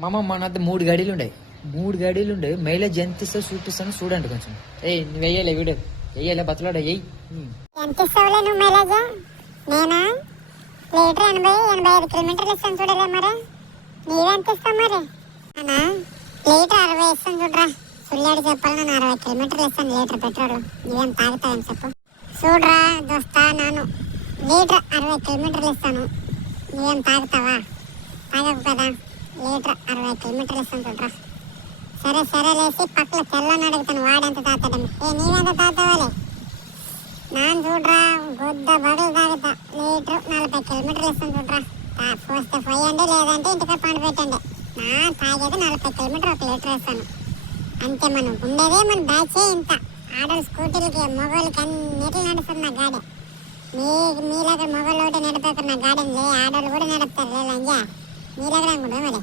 మనది 3 గడిలు ఉండే మైలేజ్ ఎంత ఇస్తా చూపిస్తాను చూడండి కొంచెం. నువ్వు వెయ్యాలి వీడియో వెయ్యాలి బతలాడ వెయ్యి. ఎంత ఇస్తావులే నువ్వు మైలేజ్? నేనా లీటర్ 85 కిలోమీటర్లు ఇస్తాను చూడలే మరి. నీవెంత ఇస్తావు మరి? అన్నా లీటర్ 60 ఇస్తాను చూడరా. ఫుల్లాడి చెప్పాలి, నేను 60 కిలోమీటర్లు ఇస్తాను లీటర్ పెట్రోల్. నువ్వేం తాగుతావని చెప్పు. చూడరా దోస్తా, నేను లీటర్ 60 కిలోమీటర్లు ఇస్తాను. నువ్వేం తాగుతావా? తాగకు కదా. లీటర్ 60 కిలోమీటర్లు ఇస్తాను చూడరా. సరే లేసి పక్కన తెల్లని అడుగుతాను వాడెంత తాగుతాడని. నీవెంత తాగుతావాలే? నాన్న చూడరా గొద్ద బదులు తాగుతా. లీటర్ 40 కిలోమీటర్లు ఇస్తాను చూడరా. పోస్తే పోయండి, లేదంటే ఇంటికి పండు పెట్టండి. నా తాగేది 40 కిలోమీటర్ 1 లీటర్ వేస్తాను అంతే. మనం ఉండేదే మన బ్యాచే ఇంత. ఆడలు స్కూటీలకి మగవాళ్ళకి అన్నిటిని నడుస్తుంది నా గాడి. మీలాగా మగవాళ్ళు ఒకటి నడిపేస్తారు నా గాడిని. ఆడవాళ్ళు కూడా నడుపుతారు లంజా. మీలాగా కూడా మరి.